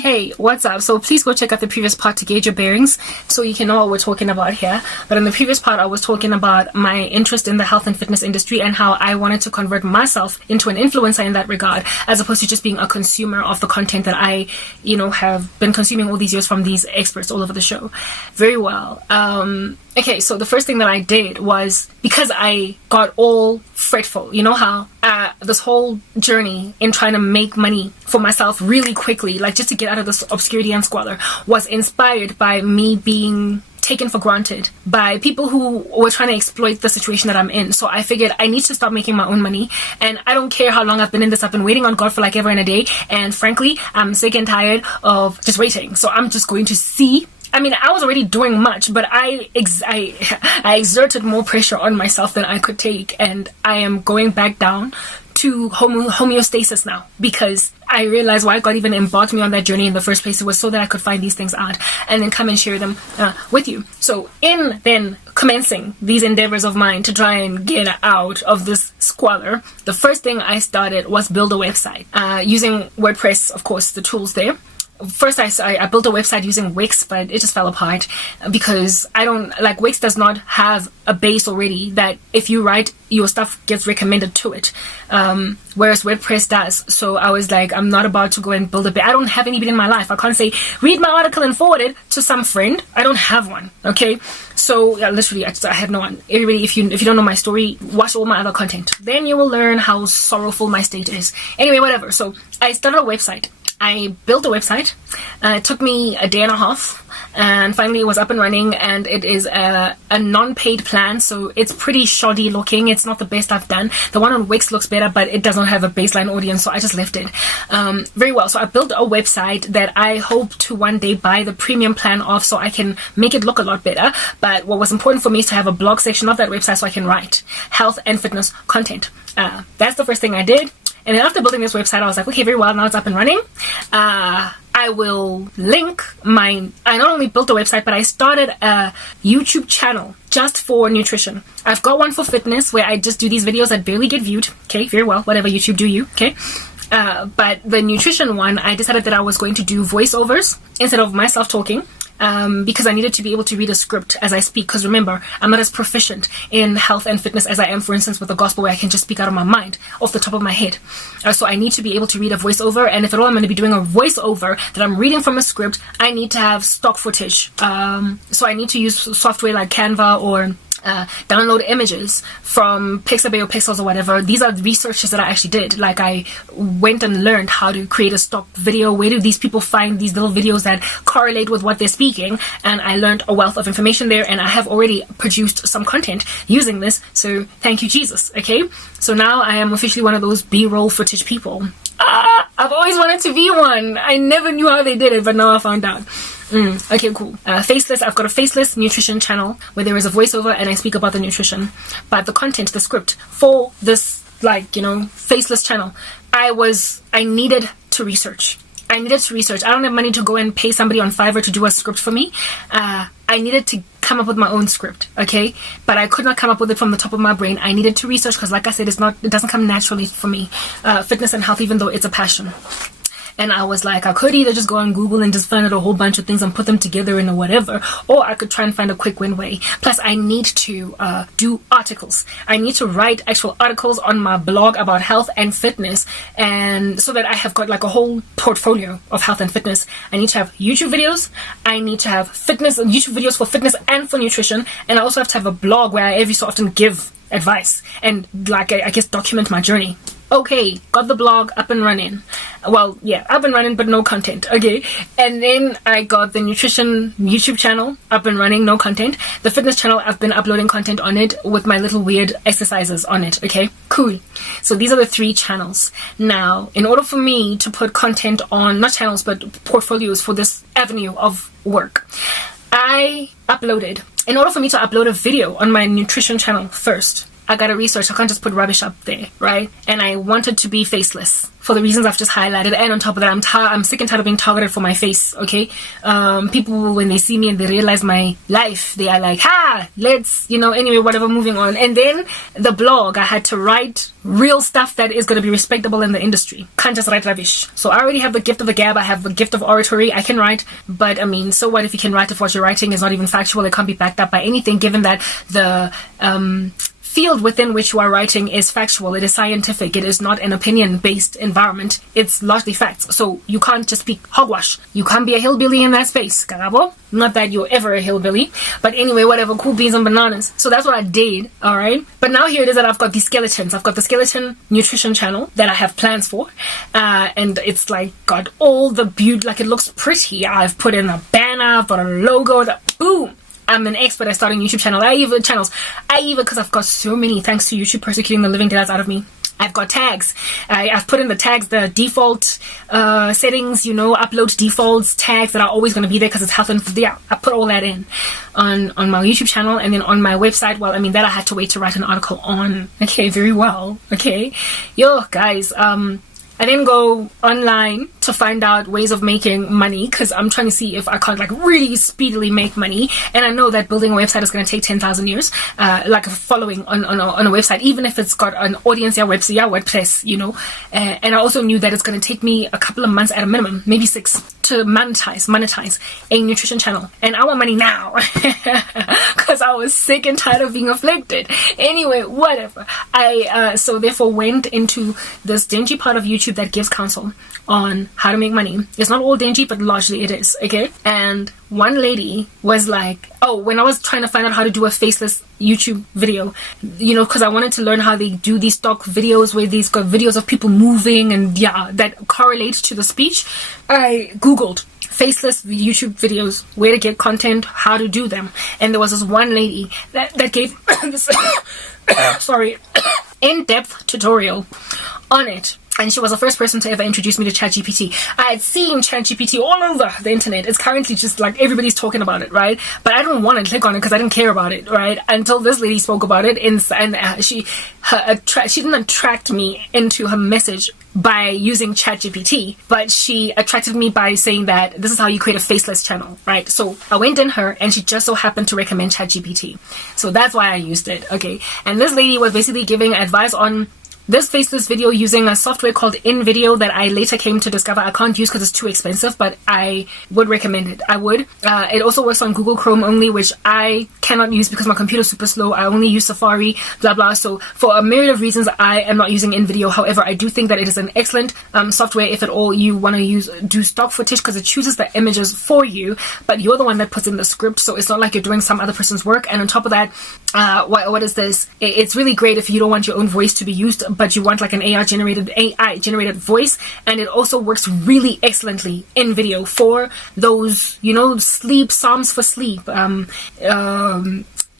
Hey, what's up? So please go check out the previous part to gauge your bearings so you can know what we're talking about here. But in the previous part, I was talking about my interest in the health and fitness industry and how I wanted to convert myself into an influencer in that regard, as opposed to just being a consumer of the content that I, have been consuming all these years from these experts all over the show. Very well. Okay, so the first thing that I did was, because I got all fretful, you know how this whole journey in trying to make money for myself really quickly, like just to get out of this obscurity and squalor, was inspired by me being taken for granted by people who were trying to exploit the situation that I'm in. So I figured I need to stop making my own money, and I don't care how long I've been in this. I've been waiting on God for like ever and a day, and frankly, I'm sick and tired of just waiting. So I'm just going to see. I mean, I was already doing much, but I exerted more pressure on myself than I could take, and I am going back down to homeostasis now, because I realized why God even embarked me on that journey in the first place. It was so that I could find these things out and then come and share them with you. So in then commencing these endeavors of mine to try and get out of this squalor, the first thing I started was build a website using WordPress, of course, the tools there. First, I built a website using Wix, but it just fell apart because Wix does not have a base already that if you write, your stuff gets recommended to it, whereas WordPress does. So I was like, I'm not about to go and build a base. I don't have anybody in my life. I can't say, read my article and forward it to some friend. I don't have one, okay? So literally, I have no one. Everybody, if you don't know my story, watch all my other content. Then you will learn how sorrowful my state is. Anyway, whatever. So I started a website. I built a website. It took me a day and a half, and finally it was up and running, and it is a non-paid plan, so it's pretty shoddy looking. It's not the best I've done. The one on Wix looks better, but it does not have a baseline audience, so I just left it. Very well. So I built a website that I hope to one day buy the premium plan of, so I can make it look a lot better. But what was important for me is to have a blog section of that website so I can write health and fitness content. That's the first thing I did. And then after building this website, I was like, okay, very well, now it's up and running. I will link I not only built a website, but I started a YouTube channel just for nutrition. I've got one for fitness where I just do these videos that barely get viewed. Okay, very well, whatever, YouTube, do you, okay? But the nutrition one, I decided that I was going to do voiceovers instead of myself talking. Because I needed to be able to read a script as I speak, because remember, I'm not as proficient in health and fitness as I am, for instance, with the gospel, where I can just speak out of my mind, off the top of my head. So I need to be able to read a voiceover, and if at all I'm going to be doing a voiceover that I'm reading from a script, I need to have stock footage. So I need to use software like Canva or download images from Pixabay or Pixels or whatever. These are researches that I actually did. Like, I went and learned how to create a stock video. Where do these people find these little videos that correlate with what they're speaking? And I learned a wealth of information there, and I have already produced some content using this. So thank you, Jesus. Okay, so now I am officially one of those B-roll footage people. I've always wanted to be one. I never knew how they did it, but now I found out. Okay, cool. Faceless. I've got a faceless nutrition channel where there is a voiceover and I speak about the nutrition. But the content, the script for this, faceless channel, I needed to research. I don't have money to go and pay somebody on Fiverr to do a script for me. I needed to come up with my own script, okay? But I could not come up with it from the top of my brain. I needed to research, because like I said, it doesn't come naturally for me. Fitness and health, even though it's a passion. And I was like, I could either just go on Google and just find out a whole bunch of things and put them together in a whatever, or I could try and find a quick win way. Plus, I need to do articles. I need to write actual articles on my blog about health and fitness, and so that I have got like a whole portfolio of health and fitness. I need to have YouTube videos. I need to have YouTube videos for fitness and for nutrition. And I also have to have a blog where I every so often give advice and I guess document my journey. Okay, got the blog up and running. Well, yeah, up and running, but no content. Okay, and then I got the nutrition YouTube channel up and running, no content. The fitness channel, I've been uploading content on it with my little weird exercises on it. Okay, cool. So these are the 3 channels. Now, in order for me to put content on, not channels, but portfolios for this avenue of work, in order for me to upload a video on my nutrition channel first, I gotta research. I can't just put rubbish up there, right? And I wanted to be faceless for the reasons I've just highlighted. And on top of that, I'm sick and tired of being targeted for my face, okay? People, when they see me and they realize my life, they are like, ha, let's, anyway, whatever, moving on. And then the blog, I had to write real stuff that is going to be respectable in the industry. Can't just write rubbish. So I already have the gift of the gab. I have the gift of oratory. I can write, but I mean, so what if you can write if what you're writing is not even factual? It can't be backed up by anything, given that the field within which you are writing is factual. It is scientific. It is not an opinion-based environment. It's largely facts. So you can't just speak hogwash. You can't be a hillbilly in that space. Karabo? Not that you're ever a hillbilly. But anyway, whatever. Cool beans and bananas. So that's what I did. All right. But now here it is that I've got these skeletons. I've got the skeleton nutrition channel that I have plans for. And it's like got all the beauty. Like it looks pretty. I've put in a banner. I've got a logo. Boom. I'm an expert at starting YouTube channels. Because I've got so many, thanks to YouTube persecuting the living daylights out of me. I've got tags. I've put in the tags, the default settings, upload defaults, tags that are always going to be there because it's health and yeah. I put all that in on my YouTube channel, and then on my website. Well, I mean that I had to wait to write an article on. Okay, very well. Okay, yo guys. I then go online to find out ways of making money because I'm trying to see if I can't like really speedily make money. And I know that building a website is going to take 10,000 years, like a following on a website, even if it's got an audience, WordPress, and I also knew that it's going to take me a couple of months at a minimum, maybe 6, to monetize a nutrition channel. And I want money now because I was sick and tired of being afflicted. Anyway, whatever. I so therefore went into this dingy part of YouTube that gives counsel on how to make money. It's not all dingy, but largely it is, okay? And one lady was like, when I was trying to find out how to do a faceless YouTube video, because I wanted to learn how they do these stock videos where these got videos of people moving and that correlate to the speech, I Googled faceless YouTube videos, where to get content, how to do them. And there was this one lady that gave this in-depth tutorial on it. And she was the first person to ever introduce me to ChatGPT. I had seen ChatGPT all over the internet. It's currently just like everybody's talking about it, right? But I don't want to click on it because I didn't care about it, right? Until this lady spoke about it, and she didn't attract me into her message by using ChatGPT, but she attracted me by saying that this is how you create a faceless channel, right? So I went in her, and she just so happened to recommend ChatGPT. So that's why I used it, okay? And this lady was basically giving advice on this faceless video using a software called InVideo that I later came to discover I can't use because it's too expensive, but I would recommend it. I would. It also works on Google Chrome only, which I cannot use because my computer's super slow. I only use Safari, blah, blah. So for a myriad of reasons, I am not using InVideo. However, I do think that it is an excellent software if at all you want to do stock footage because it chooses the images for you, but you're the one that puts in the script. So it's not like you're doing some other person's work. And on top of that, what is this? It's really great if you don't want your own voice to be used, but you want like an AI generated voice, and it also works really excellently in video for those, sleep, psalms for sleep,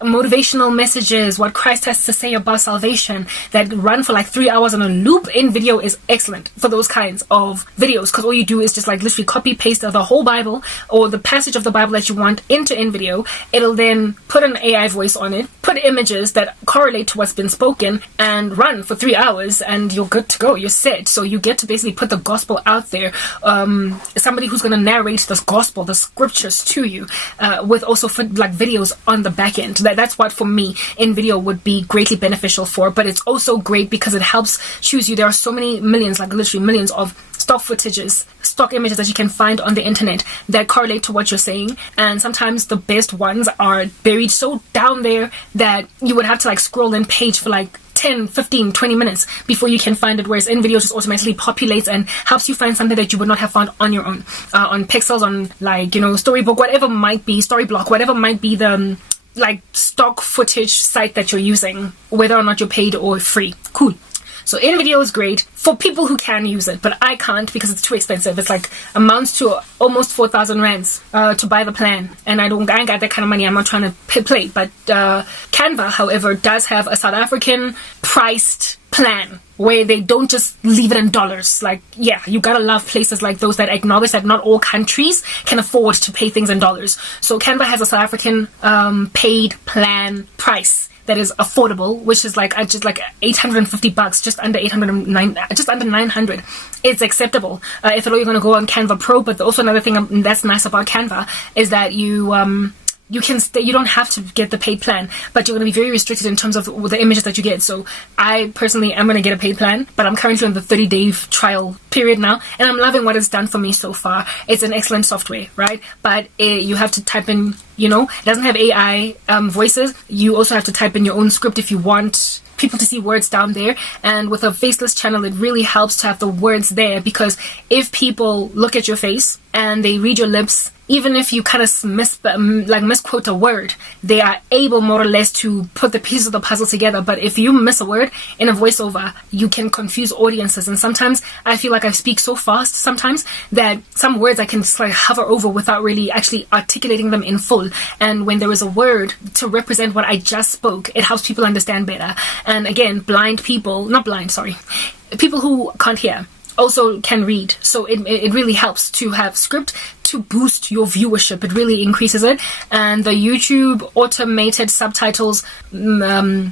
motivational messages, what Christ has to say about salvation, that run for like 3 hours on a loop. InVideo is excellent for those kinds of videos because all you do is just like literally copy paste the whole Bible or the passage of the Bible that you want into InVideo. It'll then put an AI voice on it, put images that correlate to what's been spoken, and run for 3 hours, and you're good to go. You're set. So you get to basically put the gospel out there. Somebody who's going to narrate this gospel, the scriptures to you, with also like videos on the back end. That's what for me InVideo would be greatly beneficial for, but it's also great because it helps choose you. There are so many millions, like literally millions of stock footages, stock images that you can find on the internet that correlate to what you're saying, and sometimes the best ones are buried so down there that you would have to like scroll in page for like 10, 15, 20 minutes before you can find it, whereas InVideo just automatically populates and helps you find something that you would not have found on your own, on Pixels, on like, Storybook, whatever might be, Storyblock, whatever might be the like stock footage site that you're using, whether or not you're paid or free. Cool. So InVideo is great for people who can use it, but I can't because it's too expensive. It's like amounts to almost 4,000 rands to buy the plan, and I ain't got that kind of money. I'm not trying to play, but Canva, however, does have a South African priced plan where they don't just leave it in dollars. Like, yeah, you gotta love places like those that acknowledge that not all countries can afford to pay things in dollars. So Canva has a South African paid plan price that is affordable, which is like just like $850, just under 809, just under 900. It's acceptable. If at all, you're going to go on Canva Pro. But also another thing that's nice about Canva is that you can stay, you don't have to get the paid plan, but you're going to be very restricted in terms of the images that you get. So I personally am going to get a paid plan, but I'm currently on the 30-day trial period now, and I'm loving what it's done for me so far. It's an excellent software, right? But you have to type in, it doesn't have AI voices. You also have to type in your own script if you want people to see words down there. And with a faceless channel, it really helps to have the words there, because if people look at your face and they read your lips, even if you kind of misquote a word, they are able more or less to put the pieces of the puzzle together. But if you miss a word in a voiceover, you can confuse audiences. And sometimes I feel like I speak so fast sometimes that some words I can just like hover over without really actually articulating them in full. And when there is a word to represent what I just spoke, it helps people understand better. And again, people who can't hear also can read. So it really helps to have script to boost your viewership. It really increases it. And the YouTube automated subtitles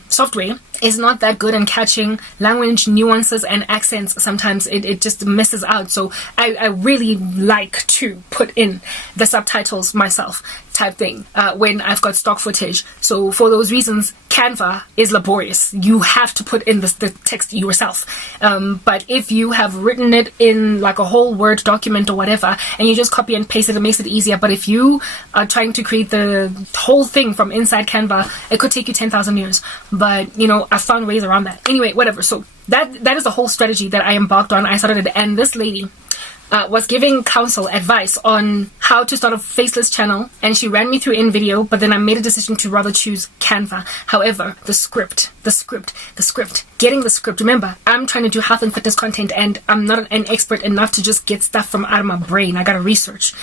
software is not that good in catching language nuances and accents. Sometimes it just misses out. So I really like to put in the subtitles myself type thing when I've got stock footage. So for those reasons, Canva is laborious. You have to put in the text yourself. But if you have written it in like a whole Word document or whatever, and you just copy and paste it makes it easier. But if you are trying to create the whole thing from inside Canva, it could take you 10,000 years. But I found ways around that. Anyway, whatever. So that is the whole strategy that I embarked on. I started it, and this lady was giving advice on how to start a faceless channel, and she ran me through in video, but then I made a decision to rather choose Canva. However, the script, getting the script. Remember, I'm trying to do health and fitness content, and I'm not an expert enough to just get stuff from out of my brain. I gotta research.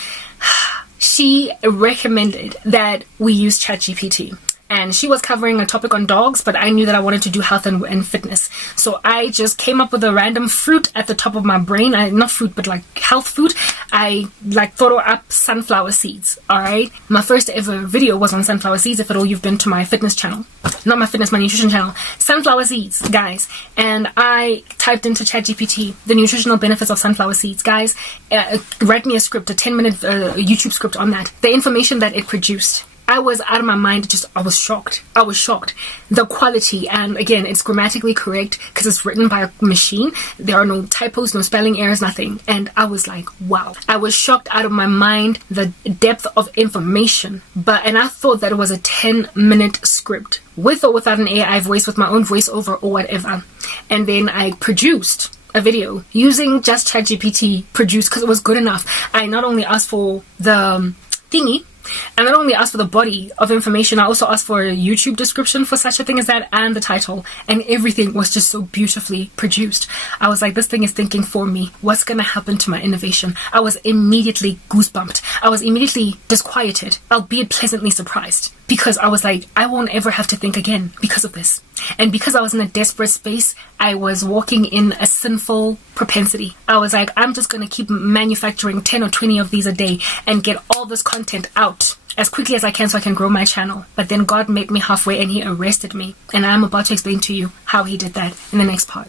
She recommended that we use ChatGPT. And she was covering a topic on dogs, but I knew that I wanted to do health and fitness. So I just came up with a random fruit at the top of my brain. Not fruit, but like health food. I thought up sunflower seeds. All right. My first ever video was on sunflower seeds. If at all you've been to my fitness channel, not my fitness, my nutrition channel, sunflower seeds, guys. And I typed into ChatGPT the nutritional benefits of sunflower seeds, guys. Write me a script, a 10-minute YouTube script on that. The information that it produced, I was out of my mind. I was shocked. The quality, and again, it's grammatically correct because it's written by a machine. There are no typos, no spelling errors, nothing. And I was like, wow. I was shocked out of my mind, the depth of information. And I thought that it was a 10-minute script with or without an AI voice, with my own voiceover or whatever. And then I produced a video using just ChatGPT because it was good enough. I not only asked for the thingy, and not only asked for the body of information, I also asked for a YouTube description for such a thing as that, and the title, and everything was just so beautifully produced. I was like, this thing is thinking for me. What's going to happen to my innovation? I was immediately goosebumped. I was immediately disquieted, albeit pleasantly surprised, because I was like, I won't ever have to think again because of this. And because I was in a desperate space, I was walking in a sinful propensity. I was like, I'm just going to keep manufacturing 10 or 20 of these a day and get all this content out as quickly as I can so I can grow my channel. But then God met me halfway and he arrested me. And I'm about to explain to you how he did that in the next part.